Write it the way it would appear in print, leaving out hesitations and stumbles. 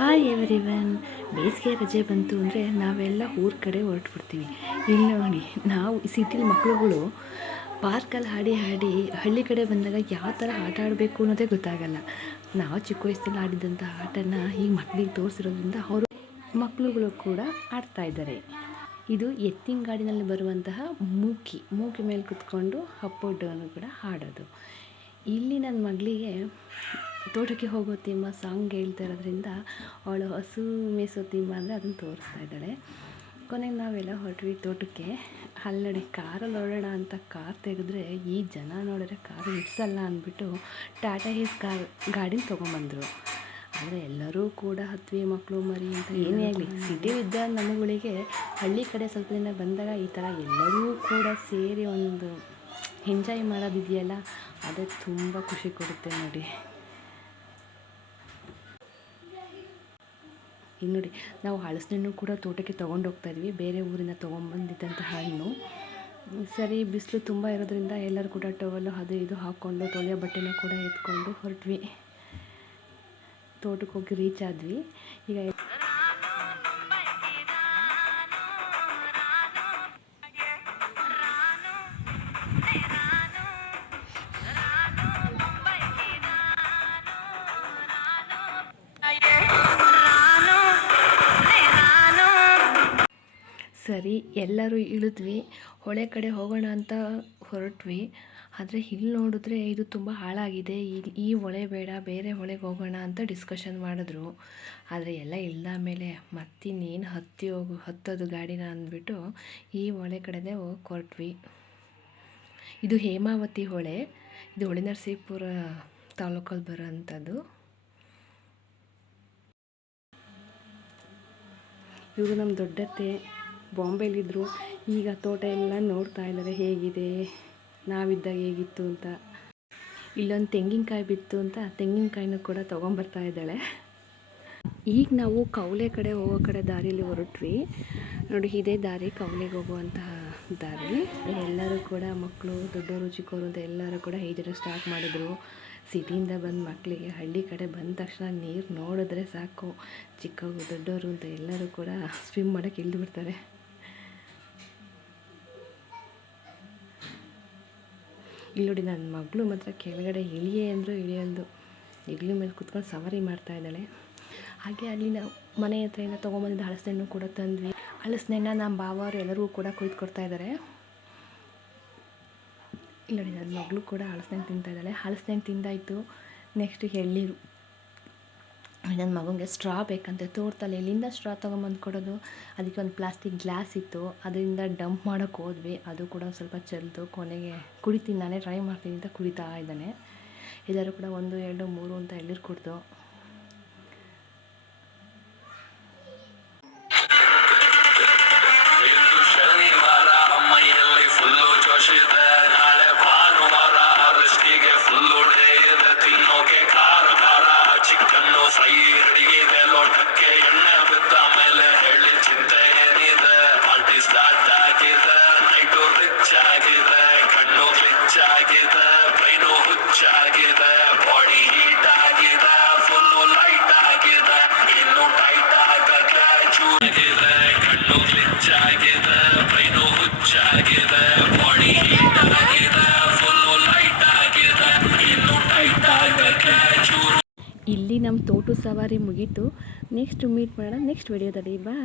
Hi everyone. ಬೇಸಿಗೆ ರಜೆ ಬಂತು ಅಂದರೆ ನಾವೆಲ್ಲ ಊರ ಕಡೆ ಹೊರಟ್ಬಿಡ್ತೀವಿ. ಇಲ್ಲಿ ನೋಡಿ, ನಾವು ಸಿಟಿಲಿ ಮಕ್ಕಳುಗಳು ಪಾರ್ಕಲ್ಲಿ ಹಾಡಿ ಹಾಡಿ ಹಳ್ಳಿ ಕಡೆ ಬಂದಾಗ ಯಾವ ಥರ ಆಟ ಆಡಬೇಕು ಅನ್ನೋದೇ ಗೊತ್ತಾಗಲ್ಲ. ನಾವು ಚಿಕ್ಕ ವಯಸ್ಸಲ್ಲಿ ಆಡಿದಂಥ ಆಟನ ಈ ಮಕ್ಕಳಿಗೆ ತೋರಿಸಿರೋದ್ರಿಂದ ಅವರು ಮಕ್ಕಳುಗಳು ಕೂಡ ಆಡ್ತಾಯಿದ್ದಾರೆ. ಇದು ಎತ್ತಿನ ಗಾಡಿನಲ್ಲಿ ಬರುವಂತಹ ಮೂಕಿ ಮೇಲೆ ಕುತ್ಕೊಂಡು ಅಪ್ ಡೌನು ಕೂಡ ಹಾಡೋದು. ಇಲ್ಲಿ ನನ್ನ ಮಗಳಿಗೆ ತೋಟಕ್ಕೆ ಹೋಗೋ ತಿಮ್ಮ ಸಾಂಗ್ ಹೇಳ್ತಾ ಇರೋದ್ರಿಂದ ಅವಳು ಹಸು ಮೇಸೋ ತಿಮ್ಮ ಅಂದರೆ ಅದನ್ನು ತೋರಿಸ್ತಾ ಇದ್ದಾಳೆ. ಕೊನೆಗೆ ನಾವೆಲ್ಲ ಹೊರಟ್ವಿ ತೋಟಕ್ಕೆ. ಅಲ್ಲಿ ನೋಡಿ, ಕಾರಲ್ಲಿ ಹೊರಡೋಣ ಅಂತ ಕಾರ್ ತೆಗೆದ್ರೆ ಈ ಜನ ನೋಡಿದ್ರೆ ಕಾರು ಇಡ್ಸಲ್ಲ ಅಂದ್ಬಿಟ್ಟು ಟಾಟಾ ಹೇಸ್ ಗಾಡಿನ ತೊಗೊಂಬಂದರು. ಆದರೆ ಎಲ್ಲರೂ ಕೂಡ ಹತ್ವಿ, ಮಕ್ಕಳು ಮರಿ ಅಂತ ಏನೇ ಆಗಲಿ ಸಿಟಿ ಇದ್ದ ನಮ್ಮಗಳಿಗೆ ಹಳ್ಳಿ ಕಡೆ ಸ್ವಲ್ಪ ದಿನ ಬಂದಾಗ ಈ ಥರ ಎಲ್ಲರೂ ಕೂಡ ಸೇರಿ ಒಂದು ಎಂಜಾಯ್ ಮಾಡೋದಿದೆಯಲ್ಲ, ಅದೇ ತುಂಬ ಖುಷಿ ಕೊಡುತ್ತೆ ನೋಡಿ. ಇನ್ನು ನೋಡಿ, ನಾವು ಹಲಸಿನಣ್ಣು ಕೂಡ ತೋಟಕ್ಕೆ ತೊಗೊಂಡೋಗ್ತಾಯಿದ್ವಿ, ಬೇರೆ ಊರಿಂದ ತೊಗೊಂಬಂದಿದ್ದಂಥ ಹಣ್ಣು. ಸರಿ, ಬಿಸಿಲು ತುಂಬ ಇರೋದ್ರಿಂದ ಎಲ್ಲರೂ ಕೂಡ ಟವಲ್ಲು ಅದು ಇದು ಹಾಕ್ಕೊಂಡು ತೊಳೆಯೋ ಬಟ್ಟೆನೂ ಕೂಡ ಎತ್ಕೊಂಡು ಹೊರಟ್ವಿ. ತೋಟಕ್ಕೆ ಹೋಗಿ ರೀಚ್ ಆದ್ವಿ. ಈಗ ಸರಿ, ಎಲ್ಲರೂ ಇಳಿದ್ವಿ. ಹೊಳೆ ಕಡೆ ಹೋಗೋಣ ಅಂತ ಹೊರಟ್ವಿ. ಆದರೆ ಇಲ್ಲಿ ನೋಡಿದ್ರೆ ಇದು ತುಂಬ ಹಾಳಾಗಿದೆ, ಈ ಹೊಳೆ ಬೇಡ, ಬೇರೆ ಹೊಳೆಗೆ ಹೋಗೋಣ ಅಂತ ಡಿಸ್ಕಷನ್ ಮಾಡಿದ್ರು. ಆದರೆ ಎಲ್ಲ ಇಳ್ದ ಮೇಲೆ ಮತ್ತಿನ್ನೇನು ಹತ್ತೋದು ಗಾಡಿನ ಅಂದ್ಬಿಟ್ಟು ಈ ಹೊಳೆ ಕಡೆನೇ ಹೋಗಿ ಹೊರಟ್ವಿ. ಇದು ಹೇಮಾವತಿ ಹೊಳೆ. ಇದು ಹೊಳೆನರಸೀಪುರ ತಾಲೂಕಲ್ಲಿ ಬರೋ ಅಂಥದ್ದು. ಇವರು ನಮ್ಮ ದೊಡ್ಡತ್ತೆ ಬಾಂಬೆಲಿದ್ದರು. ಈಗ ತೋಟ ಎಲ್ಲ ನೋಡ್ತಾ ಇದ್ದಾರೆ ಹೇಗಿದೆ, ನಾವಿದ್ದಾಗ ಹೇಗಿತ್ತು ಅಂತ. ಇಲ್ಲೊಂದು ತೆಂಗಿನಕಾಯಿ ಬಿತ್ತು ಅಂತ ತೆಂಗಿನಕಾಯಿನೂ ಕೂಡ ತೊಗೊಂಬರ್ತಾ ಇದ್ದಾಳೆ. ಈಗ ನಾವು ಕವಲೆ ಕಡೆ ಹೋಗೋ ಕಡೆ ದಾರಿಯಲ್ಲಿ ಹೊರಟ್ವಿ ನೋಡಿ. ಇದೇ ದಾರಿ ಕವಲೆಗೆ ಹೋಗುವಂತಹ ದಾರಿ. ಎಲ್ಲರೂ ಕೂಡ ಮಕ್ಕಳು, ದೊಡ್ಡವರು, ಚಿಕ್ಕವರು ಅಂತ ಎಲ್ಲರೂ ಕೂಡ ಈಜಕ್ಕೆ ಸ್ಟಾರ್ಟ್ ಮಾಡಿದ್ರು. ಸಿಟಿಯಿಂದ ಬಂದ ಮಕ್ಕಳಿಗೆ ಹಳ್ಳಿ ಕಡೆ ಬಂದ ತಕ್ಷಣ ನೀರು ನೋಡಿದ್ರೆ ಸಾಕು, ಚಿಕ್ಕವರು ದೊಡ್ಡವರು ಅಂತ ಎಲ್ಲರೂ ಕೂಡ ಸ್ವಿಮ್ ಮಾಡೋಕ್ಕೆ ಇಳಿದು ಬಿಡ್ತಾರೆ. ಇಲ್ಲಿ ನೋಡಿ, ನನ್ನ ಮಗಳು ಮಾತ್ರ ಕೆಳಗಡೆ ಇಳಿಯೇ ಅಂದರೂ ಇಳಿಯಲ್ದು, ಹೆಗ್ಲ ಮೇಲೆ ಕುತ್ಕೊಂಡು ಸವಾರಿ ಮಾಡ್ತಾ ಇದ್ದಾಳೆ. ಹಾಗೆ ಅಲ್ಲಿ ನಾವು ಮನೆ ಹತ್ರದಿಂದ ತೊಗೊಂಬಂದಿದ್ದ ಹಲಸಿನಣ್ಣು ಕೂಡ ತಂದ್ವಿ. ಹಲಸಿನಣ್ಣ ನಮ್ಮ ಬಾವರು ಎಲ್ಲರಿಗೂ ಕೂಡ ಕೊಯ್ದುಕೊಡ್ತಾ ಇದ್ದಾರೆ. ಇಲ್ಲಿ ನೋಡಿ, ನನ್ನ ಮಗಳು ಕೂಡ ಹಲಸಿನಣ್ಣು ತಿಂತಾಯಿದ್ದಾಳೆ. ಹಲಸಿನಣ್ಣು ತಿಂದಾಯಿತು. ನೆಕ್ಸ್ಟ್ ಎಳ್ನೀರು. ನನ್ನ ಮಗನಿಗೆ ಸ್ಟ್ರಾ ಬೇಕಂತೆ ತೋರ್ತಲ್ಲ, ಎಲ್ಲಿಂದ ಸ್ಟ್ರಾ ತೊಗೊಂಬಂದು ಕೊಡೋದು. ಅದಕ್ಕೆ ಒಂದು ಪ್ಲಾಸ್ಟಿಕ್ ಗ್ಲಾಸ್ ಇತ್ತು, ಅದರಿಂದ ಡಂಪ್ ಮಾಡೋಕ್ಕೆ ಹೋದ್ವಿ. ಅದು ಕೂಡ ಸ್ವಲ್ಪ ಚೆಲ್ದು ಕೊನೆಗೆ ಕುಡಿತೀನಿ, ನಾನೇ ಟ್ರೈ ಮಾಡ್ತೀನಿ ಅಂತ ಕುಡಿತಾ ಇದ್ದಾನೆ. ಎಲ್ಲರೂ ಕೂಡ 1, 2, 3 ಅಂತ ಎಳ್ನೀರು ಕುಡ್ದು ಇಲ್ಲಿ ನಮ್ಮ ತೋಟದ ಸವಾರಿ ಮುಗೀತು. ನೆಕ್ಸ್ಟ್ ಮೀಟ್ ಮಾಡೋಣ ನೆಕ್ಸ್ಟ್ ವಿಡಿಯೋದಲ್ಲಿ. ಬಾಯ್.